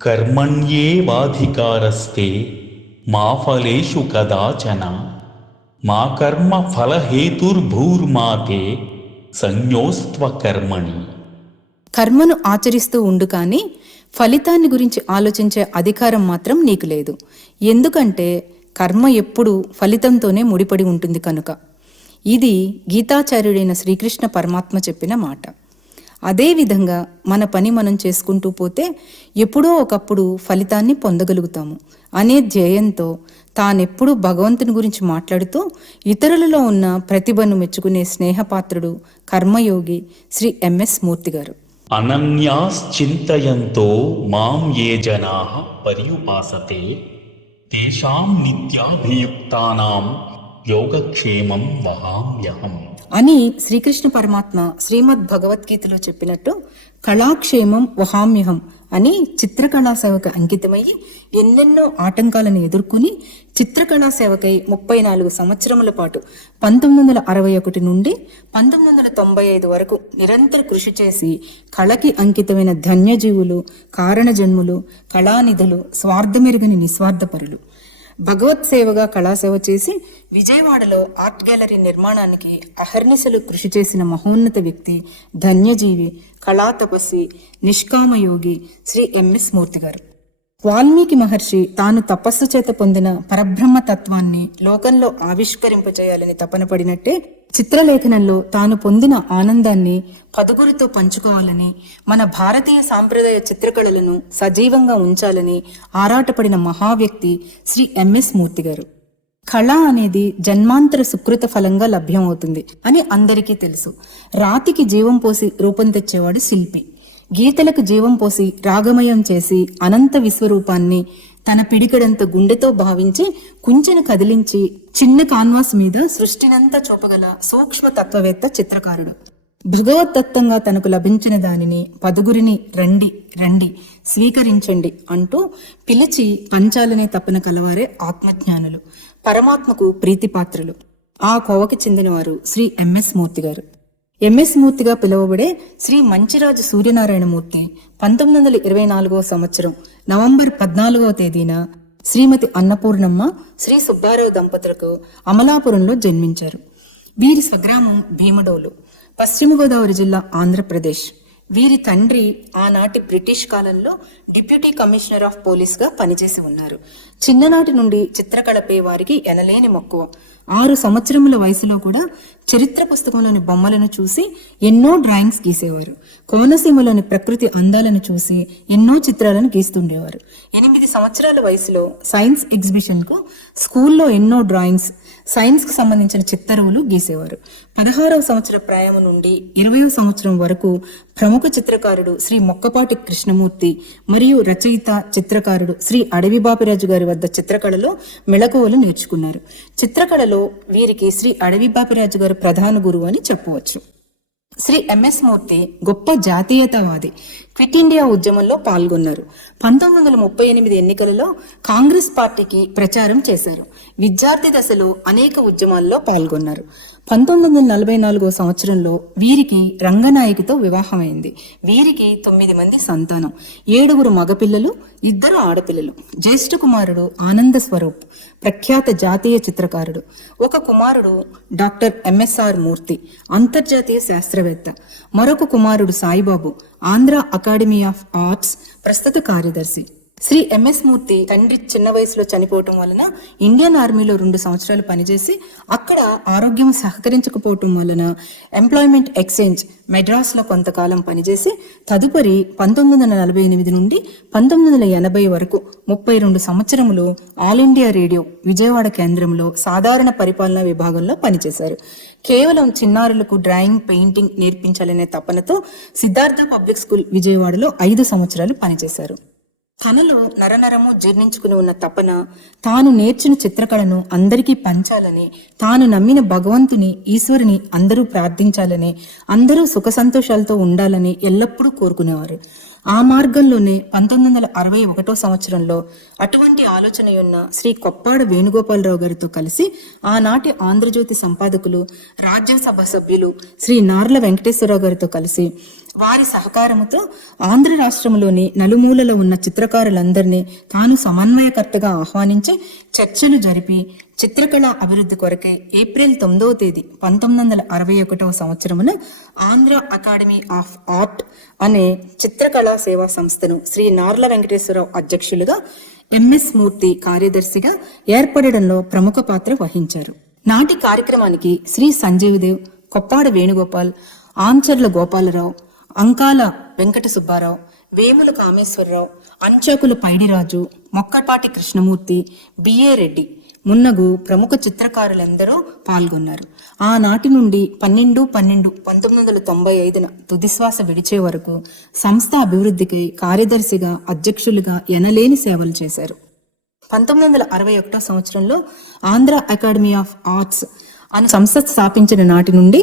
కర్మణ్యేవాధికారస్తే మా ఫలేషు కదాచన మా కర్మ ఫలహేతుర్భూర్మాతే సంజ్ఞోస్త్వ కర్మణి. కర్మను ఆచరిస్తూ ఉండు కానీ ఫలితాన్ని గురించి ఆలోచించే అధికారం మాత్రం నీకు లేదు. ఎందుకంటే కర్మ ఎప్పుడూ ఫలితంతోనే ముడిపడి ఉంటుంది కనుక. ఇది గీతాచార్యుడైన శ్రీకృష్ణ పరమాత్మ చెప్పిన మాట. అదేవిధంగా మన పని మనం చేసుకుంటూ పోతే ఎప్పుడో ఒకప్పుడు ఫలితాన్ని పొందగలుగుతాము అనే ధ్యేయంతో తానెప్పుడూ భగవంతుని గురించి మాట్లాడుతూ ఇతరులలో ఉన్న ప్రతిభను మెచ్చుకునే స్నేహపాత్రుడు కర్మయోగి శ్రీ ఎంఎస్ మూర్తి గారు. అనన్యాశ్చింతయంతో మాం ఏ జనాః పర్యుపాసతే తేషాం నిత్యాభియుక్తానాం యోగక్షేమం వహామ్యహం అని శ్రీకృష్ణ పరమాత్మ శ్రీమద్ భగవద్గీతలో చెప్పినట్టు కళాక్షేమం వహామ్యహం అని చిత్రకళా సేవకు అంకితమయ్యి ఎన్నెన్నో ఆటంకాలను ఎదుర్కొని చిత్రకళా సేవకై 34 సంవత్సరముల పాటు 1961 నుండి 1995 వరకు నిరంతర కృషి చేసి కళకి అంకితమైన ధన్యజీవులు, కారణజన్ములు, కళానిధులు, స్వార్థమెరుగని నిస్వార్థపరులు. భగవత్ సేవగా కళాసేవ చేసి విజయవాడలో ఆర్ట్ గ్యాలరీ నిర్మాణానికి అహర్నిశలు కృషి చేసిన మహోన్నత వ్యక్తి, ధన్యజీవి, కళా తపస్వి, నిష్కామయోగి శ్రీ ఎంఎస్ మూర్తి గారు. వాల్మీకి మహర్షి తాను తపస్సు చేత పొందిన పరబ్రహ్మ తత్వాన్ని లోకంలో ఆవిష్కరింపచేయాలని తపన పడినట్టే చిత్రలేఖనంలో తాను పొందిన ఆనందాన్ని పదుగురితో పంచుకోవాలని, మన భారతీయ సాంప్రదాయ చిత్రకళలను సజీవంగా ఉంచాలని ఆరాటపడిన మహావ్యక్తి శ్రీ ఎంఎస్ మూర్తి గారు. కళ అనేది జన్మాంతర సుకృత ఫలంగా లభ్యమవుతుంది అని అందరికీ తెలుసు. రాతికి జీవం పోసి రూపం తెచ్చేవాడు శిల్పి. గీతలకు జీవం పోసి రాగమయం చేసి అనంత విశ్వరూపాన్ని తన పిడికడంత గుండెతో భావించి కుంచెను కదిలించి చిన్న కాన్వాస్ మీద సృష్టినంతా చూపగల సూక్ష్మ తత్వవేత్త చిత్రకారుడు. భగవద్దత్తంగా తనకు లభించిన దానిని పదుగురిని రండి రండి స్వీకరించండి అంటూ పిలిచి పంచాలనే తపన కలవారే ఆత్మజ్ఞానులు, పరమాత్మకు ప్రీతిపాత్రులు. ఆ కోవకి చెందినవారు శ్రీ ఎంఎస్ మూర్తి గారు. ఎంఎస్ మూర్తిగా పిలువబడే శ్రీ మంచిరాజు సూర్యనారాయణమూర్తి 1924 సంవత్సరం నవంబర్ 14వ తేదీన శ్రీమతి అన్నపూర్ణమ్మ, శ్రీ సుబ్బారావు దంపతులకు అమలాపురంలో జన్మించారు. వీరి స్వగ్రామం భీమడోలు, పశ్చిమ గోదావరి జిల్లా, ఆంధ్రప్రదేశ్. వీరి తండ్రి ఆనాటి బ్రిటిష్ కాలంలో డిప్యూటీ కమిషనర్ ఆఫ్ పోలీస్ గా పనిచేసి ఉన్నారు. చిన్ననాటి నుండి చిత్రకళపై వారికి ఎనలేని మక్కువ. 6 సంవత్సరముల వయసులో కూడా చరిత్ర పుస్తకంలోని బొమ్మలను చూసి ఎన్నో డ్రాయింగ్స్ గీసేవారు. కోనసీమలోని ప్రకృతి అందాలను చూసి ఎన్నో చిత్రాలను గీస్తుండేవారు. 8 సంవత్సరాల వయసులో సైన్స్ ఎగ్జిబిషన్ కు స్కూల్లో ఎన్నో డ్రాయింగ్స్, సైన్స్ కు సంబంధించిన చిత్తరువులు గీసేవారు. 16వ సంవత్సర ప్రాయం నుండి 20వ సంవత్సరం వరకు ప్రముఖ చిత్రకారుడు శ్రీ మొక్కపాటి కృష్ణమూర్తి మరియు రచయిత చిత్రకారుడు శ్రీ అడవి బాపిరాజు గారి వద్ద చిత్రకళలో మెళకువలు నేర్చుకున్నారు. చిత్రకళలో వీరికి శ్రీ అడవి బాపిరాజు గారు ప్రధాన గురువు అని చెప్పవచ్చు. శ్రీ ఎంఎస్ మూర్తి గొప్ప జాతీయతావాది. క్విట్ ఇండియా ఉద్యమంలో పాల్గొన్నారు. 1938 ఎన్నికలలో కాంగ్రెస్ పార్టీకి ప్రచారం చేశారు. విద్యార్థి దశలో అనేక ఉద్యమాల్లో పాల్గొన్నారు. 1944 సంవత్సరంలో వీరికి రంగనాయకితో వివాహమైంది. వీరికి 9 మంది సంతానం, 7 మగపిల్లలు, 2 ఆడపిల్లలు. జ్యేష్ఠ కుమారుడు ఆనంద స్వరూప్, ప్రఖ్యాత జాతీయ చిత్రకారుడు. ఒక కుమారుడు డాక్టర్ ఎంఎస్ఆర్ మూర్తి, అంతర్జాతీయ శాస్త్రవేత్త. మరొక కుమారుడు Saibabu, Andhra academy of arts ప్రస్తుత కార్యదర్శి. శ్రీ ఎంఎస్ మూర్తి తండ్రి చిన్న వయసులో చనిపోవటం వలన ఇండియన్ ఆర్మీలో 2 సంవత్సరాలు పనిచేసి అక్కడ ఆరోగ్యం సహకరించకపోవటం వలన ఎంప్లాయ్మెంట్ ఎక్స్చేంజ్ మెడ్రాస్ లో కొంతకాలం పనిచేసి తదుపరి 1948 నుండి 1980 వరకు 32 సంవత్సరములు ఆల్ ఇండియా రేడియో విజయవాడ కేంద్రంలో సాధారణ పరిపాలనా విభాగంలో పనిచేశారు. కేవలం చిన్నారులకు డ్రాయింగ్, పెయింటింగ్ నేర్పించాలనే తపనతో సిద్ధార్థ పబ్లిక్ స్కూల్ విజయవాడలో 5 సంవత్సరాలు పనిచేశారు. తనలో నరనరము జీర్ణించుకుని ఉన్న తపన తాను నేర్చిన చిత్రకళను అందరికీ పంచాలని, తాను నమ్మిన భగవంతుని, ఈశ్వరుని అందరూ ప్రార్థించాలని, అందరూ సుఖ సంతోషాలతో ఉండాలని ఎల్లప్పుడూ కోరుకునేవారు. ఆ మార్గంలోనే 1961 సంవత్సరంలో అటువంటి ఆలోచనయున్న శ్రీ కొప్పాడ వేణుగోపాలరావు గారితో కలిసి ఆనాటి ఆంధ్రజ్యోతి సంపాదకులు, రాజ్యసభ సభ్యులు శ్రీ నార్ల వెంకటేశ్వరరావు గారితో కలిసి వారి సహకారముతో ఆంధ్ర రాష్ట్రంలోని నలుమూలలో ఉన్న చిత్రకారులందరినీ తాను సమన్వయకర్తగా ఆహ్వానించి చర్చలు జరిపి చిత్రకళ అభివృద్ధి కొరకై ఏప్రిల్ 9వ తేదీ 1961వ సంవత్సరమున ఆంధ్ర అకాడమీ ఆఫ్ ఆర్ట్ అనే చిత్రకళా సేవా సంస్థను శ్రీ నార్ల వెంకటేశ్వరరావు అధ్యక్షులుగా, ఎంఎస్ మూర్తి కార్యదర్శిగా ఏర్పడడంలో ప్రముఖ పాత్ర వహించారు. నాటి కార్యక్రమానికి శ్రీ సంజీవదేవ్, కొప్పాడ వేణుగోపాల్, ఆంచర్ల గోపాలరావు, అంకాల వెంకట సుబ్బారావు, వేముల కామేశ్వరరావు, అంచాకుల పైడిరాజు, మొక్కపాటి కృష్ణమూర్తి, బిఏ రెడ్డి మున్నగు ప్రముఖ చిత్రకారులందరూ పాల్గొన్నారు. ఆనాటి నుండి 12/12/1995 తుదిశ్వాస విడిచే వరకు సంస్థ అభివృద్ధికి కార్యదర్శిగా, అధ్యక్షులుగా ఎనలేని సేవలు చేశారు. 1961 సంవత్సరంలో ఆంధ్ర అకాడమీ ఆఫ్ ఆర్ట్స్ అని సంస్థ స్థాపించిన నాటి నుండి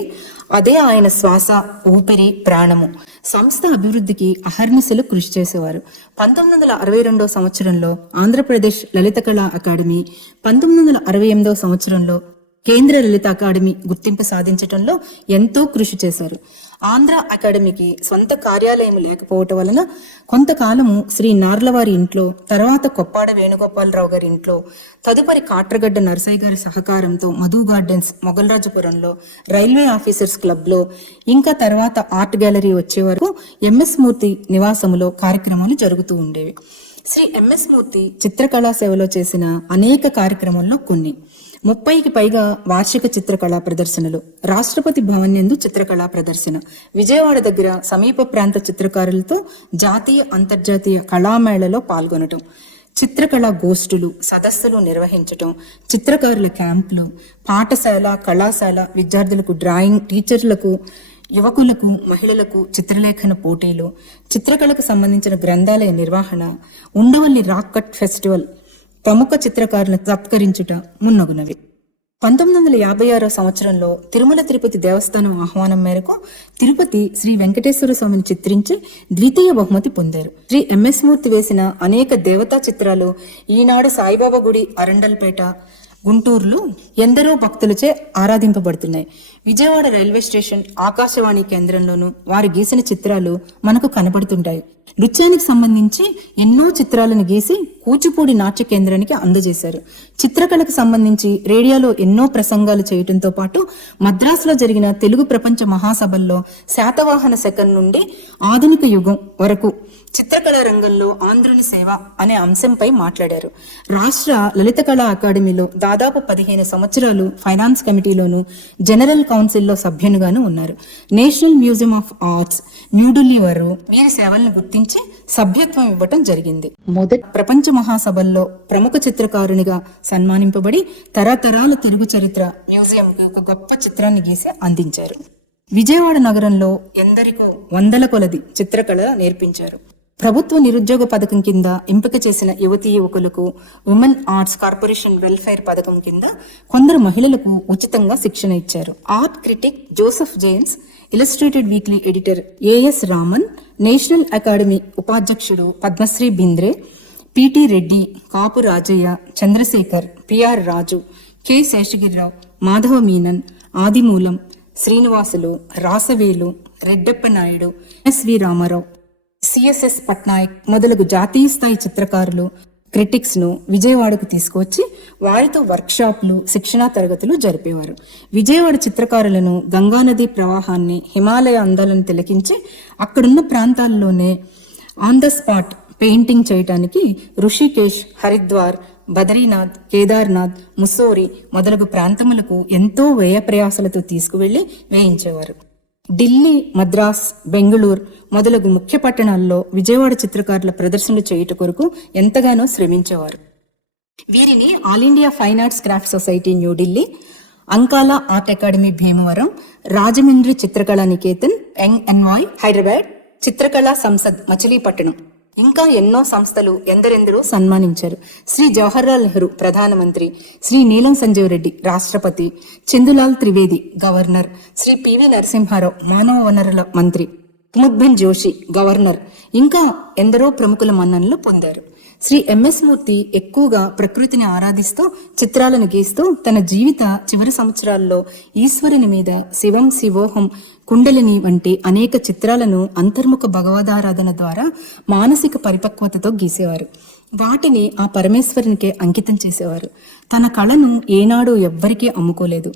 అదే ఆయన శ్వాస, ఊపిరి, ప్రాణము. సంస్థ అభివృద్ధికి అహర్నిశలు కృషి చేసేవారు. 1962 సంవత్సరంలో ఆంధ్రప్రదేశ్ లలిత కళా అకాడమీ, 1968 సంవత్సరంలో కేంద్ర లలిత అకాడమీ గుర్తింపు సాధించడంలో ఎంతో కృషి చేశారు. ఆంధ్ర అకాడమీకి సొంత కార్యాలయం లేకపోవటం వలన కొంతకాలము శ్రీ నార్లవారి ఇంట్లో, తర్వాత కొప్పాడ వేణుగోపాలరావు గారి ఇంట్లో, తదుపరి కాట్రగడ్డ నరసయ్య గారి సహకారంతో మధు గార్డెన్స్ మొగల్రాజుపురంలో, రైల్వే ఆఫీసర్స్ క్లబ్లో, ఇంకా తర్వాత ఆర్ట్ గ్యాలరీ వచ్చే వరకు ఎంఎస్ మూర్తి నివాసములో కార్యక్రమాలు జరుగుతూ ఉండేవి. శ్రీ ఎంఎస్ మూర్తి చిత్రకళా సేవలో చేసిన అనేక కార్యక్రమాల్లో కొన్ని 30కి పైగా వార్షిక చిత్రకళా ప్రదర్శనలు, రాష్ట్రపతి భవన్ యందు చిత్రకళా ప్రదర్శన, విజయవాడ దగ్గర సమీప ప్రాంత చిత్రకారులతో జాతీయ, అంతర్జాతీయ కళామేళలో పాల్గొనటం, చిత్రకళా గోష్ఠులు, సదస్సులు నిర్వహించటం, చిత్రకారుల క్యాంపులు, పాఠశాల, కళాశాల విద్యార్థులకు డ్రాయింగ్, టీచర్లకు, యువకులకు, మహిళలకు చిత్రలేఖన పోటీలు, చిత్రకళకు సంబంధించిన గ్రంథాలయ నిర్వహణ, ఉండవల్లి రాక్ కట్ ఫెస్టివల్, ప్రముఖ చిత్రకారులను సత్కరించుట మున్నగునవి. 1956 సంవత్సరంలో తిరుమల తిరుపతి దేవస్థానం ఆహ్వానం మేరకు తిరుపతి శ్రీ వెంకటేశ్వర స్వామిని చిత్రించి ద్వితీయ బహుమతి పొందారు. శ్రీ ఎంఎస్ మూర్తి వేసిన అనేక దేవతా చిత్రాలు ఈనాడు సాయిబాబా గుడి, అరండల్పేట, గుంటూరులో ఎందరో భక్తులచే ఆరాధింపబడుతున్నాయి. విజయవాడ రైల్వే స్టేషన్, ఆకాశవాణి కేంద్రంలోనూ వారు గీసిన చిత్రాలు మనకు కనబడుతుంటాయి. నృత్యానికి సంబంధించి ఎన్నో చిత్రాలను గీసి కూచిపూడి నాట్య కేంద్రానికి అందజేశారు. చిత్రకళకు సంబంధించి రేడియోలో ఎన్నో ప్రసంగాలు చేయటంతో పాటు మద్రాసులో జరిగిన తెలుగు ప్రపంచ మహాసభల్లో శాతవాహన శకం నుండి ఆధునిక యుగం వరకు చిత్రకళా రంగంలో ఆంధ్రుని సేవ అనే అంశంపై మాట్లాడారు. రాష్ట్ర లలిత కళా అకాడమీలో దాదాపు 15 సంవత్సరాలు ఫైనాన్స్ కమిటీలోను, జనరల్ కౌన్సిల్లో సభ్యునిగాను ఉన్నారు. National museum of arts, New Delhi వారు వీరి సేవలను గుర్తించి సభ్యత్వం ఇవ్వటం జరిగింది. మొదటి ప్రపంచ మహాసభల్లో ప్రముఖ చిత్రకారునిగా సన్మానింపబడి తరతరాల తెలుగు చరిత్ర మ్యూజియంకి ఒక గొప్ప చిత్రాన్ని గీసి అందించారు. విజయవాడ నగరంలో ఎందరికో వందల కొలది చిత్రకళ నేర్పించారు. ప్రభుత్వ నిరుద్యోగ పథకం కింద ఎంపిక చేసిన యువతీ యువకులకు ఉమెన్ ఆర్ట్స్ కార్పొరేషన్ వెల్ఫేర్ పథకం కింద కొందరు మహిళలకు ఉచితంగా శిక్షణ ఇచ్చారు. Art critic Joseph James, illustrated weekly editor A S Raman, national academy ఉపాధ్యక్షుడు Padmashri Bindre, P T Reddy, Kapu Rajaiah, Chandrashekar, P R Raju, K Seshagirirao, Madhava Menon, Adimoolam, Srinivasulu, Rasavelu, Reddappa Naidu, S V Ramarao, C S S Patnaik మొదలగు జాతీయ స్థాయి చిత్రకారులు, క్రిటిక్స్ ను విజయవాడకు తీసుకువచ్చి వారితో వర్క్షాప్లు, శిక్షణా తరగతులు జరిపేవారు. విజయవాడ చిత్రకారులను గంగానది ప్రవాహాన్ని, హిమాలయ అందాలను తిలకించి అక్కడున్న ప్రాంతాల్లోనే ఆన్ ద స్పాట్ పెయింటింగ్ చేయటానికి ఋషికేశ్, హరిద్వార్, బద్రీనాథ్, కేదార్నాథ్, ముస్సోరి మొదలగు ప్రాంతములకు ఎంతో వ్యయ ప్రయాసలతో తీసుకువెళ్లి వేయించేవారు. ఢిల్లీ, మద్రాస్, బెంగళూరు మొదలగు ముఖ్య పట్టణాల్లో విజయవాడ చిత్రకారుల ప్రదర్శనలు చేయుట కొరకు ఎంతగానో శ్రమించేవారు. వీరిని all India fine arts craft society New Delhi, Ankala art academy Bhimavaram, Rajahmundry Chitrakala Niketan, envoy Hyderabad, Chitrakala Sansad Machilipatnam ఇంకా ఎన్నో సంస్థలు ఎందరెందరో సన్మానించారు. శ్రీ జవహర్లాల్ నెహ్రూ ప్రధానమంత్రి, శ్రీ నీలం సంజీవ్ రెడ్డి రాష్ట్రపతి, చందులాల్ త్రివేది గవర్నర్, శ్రీ పివి నరసింహారావు మానవ వనరుల మంత్రి, కుముద్బెన్ జోషి గవర్నర్ ఇంకా ఎందరో ప్రముఖుల మన్ననలు పొందారు. శ్రీ ఎంఎస్ మూర్తి ఎక్కువగా ప్రకృతిని ఆరాధిస్తూ చిత్రాలను గీస్తూ తన జీవిత చివరి సంవత్సరాల్లో ఈశ్వరుని మీద శివం శివోహం కుండలిని వంటి అనేక చిత్రాలను అంతర్ముఖ భగవదారాధన ద్వారా మానసిక పరిపక్వతతో గీసేవారు. వాటిని ఆ పరమేశ్వరునికే అంకితం చేసేవారు. తన కళను ఏనాడు ఎవ్వరికీ అమ్ముకోలేదు,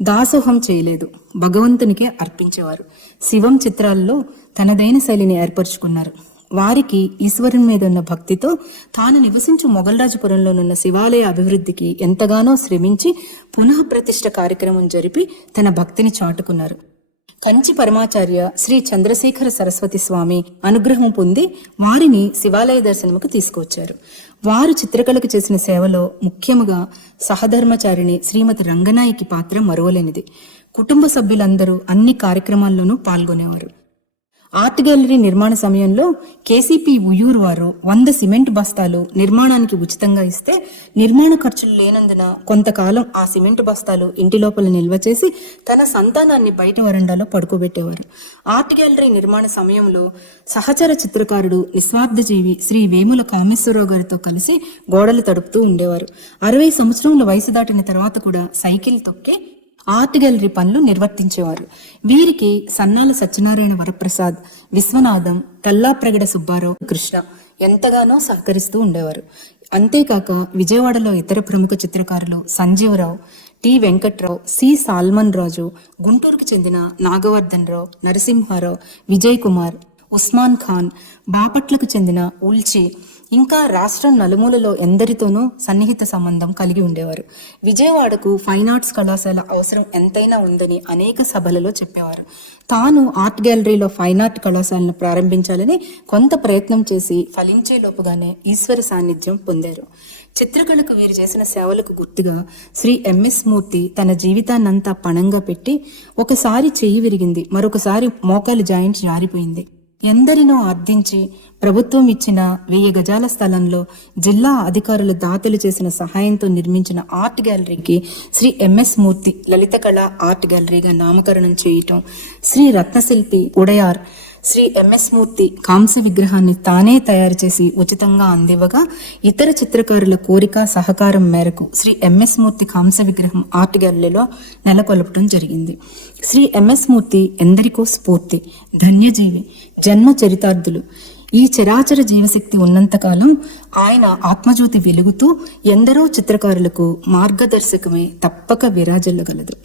దాసోహం చేయలేదు, భగవంతునికే అర్పించేవారు. శివం చిత్రాల్లో తనదైన శైలిని ఏర్పరచుకున్నారు. వారికి ఈశ్వరుని మీద ఉన్న భక్తితో తాను నివసించు మొగల్రాజపురంలోనున్న శివాలయ అభివృద్ధికి ఎంతగానో శ్రమించి పునః ప్రతిష్ఠ కార్యక్రమం జరిపి తన భక్తిని చాటుకున్నారు. కంచి పరమాచార్య శ్రీ చంద్రశేఖర సరస్వతి స్వామి అనుగ్రహం పొంది వారిని శివాలయ దర్శనముకు తీసుకువచ్చారు. వారు చిత్రకళకు చేసిన సేవలో ముఖ్యముగా సహధర్మచారిణి శ్రీమతి రంగనాయకి పాత్ర మరువలేనిది. కుటుంబ సభ్యులందరూ అన్ని కార్యక్రమాల్లోనూ పాల్గొనేవారు. ఆర్ట్ గ్యాలరీ నిర్మాణ సమయంలో కేసీపీ ఉయ్యూరు వారు 100 సిమెంట్ బస్తాలు నిర్మాణానికి ఉచితంగా ఇస్తే నిర్మాణ ఖర్చులు లేనందున కొంతకాలం ఆ సిమెంట్ బస్తాలు ఇంటి లోపల నిల్వ చేసి తన సంతానాన్ని బయట వరండాలో పడుకోబెట్టేవారు. ఆర్ట్ గ్యాలరీ నిర్మాణ సమయంలో సహచర చిత్రకారుడు నిస్వార్థ జీవి శ్రీ వేముల కామేశ్వరరావు గారితో కలిసి గోడలు తడుపుతూ ఉండేవారు. 60 సంవత్సరముల వయసు దాటిన తర్వాత కూడా సైకిల్ తొక్కి ఆర్ట్ గ్యాలరీ పనులు నిర్వర్తించేవారు. వీరికి సన్నాల సత్యనారాయణ వరప్రసాద్, విశ్వనాథం, కల్లాప్రగడ సుబ్బారావు, కృష్ణ ఎంతగానో సహకరిస్తూ ఉండేవారు. అంతేకాక విజయవాడలో ఇతర ప్రముఖ చిత్రకారులు సంజీవరావు, టి వెంకట్రావు, సి సాల్మన్ రాజు, గుంటూరుకు చెందిన నాగవర్ధన్ రావు, నరసింహారావు, విజయ్ కుమార్, ఉస్మాన్ ఖాన్, బాపట్లకు చెందిన ఉల్చి ఇంకా రాష్ట్రం నలుమూలలో ఎందరితోనూ సన్నిహిత సంబంధం కలిగి ఉండేవారు. విజయవాడకు ఫైన్ ఆర్ట్స్ కళాశాల అవసరం ఎంతైనా ఉందని అనేక సభలలో చెప్పేవారు. తాను ఆర్ట్ గ్యాలరీలో ఫైన్ ఆర్ట్ కళాశాలను ప్రారంభించాలని కొంత ప్రయత్నం చేసి ఫలించేలోపుగానే ఈశ్వర సాన్నిధ్యం పొందారు. చిత్రకళకు వీరు చేసిన సేవలకు గుర్తుగా శ్రీ ఎంఎస్ మూర్తి తన జీవితాన్నంతా పణంగా పెట్టి ఒకసారి చెయ్యి విరిగింది, మరొకసారి మోకాలు జాయింట్ జారిపోయింది. ఎందరినో అర్థించి ప్రభుత్వం ఇచ్చిన 1000 గజాల స్థలంలో జిల్లా అధికారులు దాతలు చేసిన సహాయంతో నిర్మించిన ఆర్ట్ గ్యాలరీకి శ్రీ ఎంఎస్ మూర్తి లలిత కళా ఆర్ట్ గ్యాలరీగా నామకరణం చేయటం, శ్రీ రత్నశిల్పి ఉడయార్ శ్రీ ఎంఎస్ మూర్తి కాంస్య విగ్రహాన్ని తానే తయారు చేసి ఉచితంగా అందివ్వగా ఇతర చిత్రకారుల కోరిక సహకారం మేరకు శ్రీ ఎంఎస్ మూర్తి కాంస్య విగ్రహం ఆర్ట్ గ్యాలరీలో నెలకొల్పడం జరిగింది. శ్రీ ఎంఎస్ మూర్తి ఎందరికో స్ఫూర్తి, ధన్యజీవి, జన్మ చరితార్థులు. ఈ చరాచర జీవశక్తి ఉన్నంతకాలం ఆయన ఆత్మజ్యోతి వెలుగుతూ ఎందరో చిత్రకారులకు మార్గదర్శకమే తప్పక విరాజిల్లగలదు.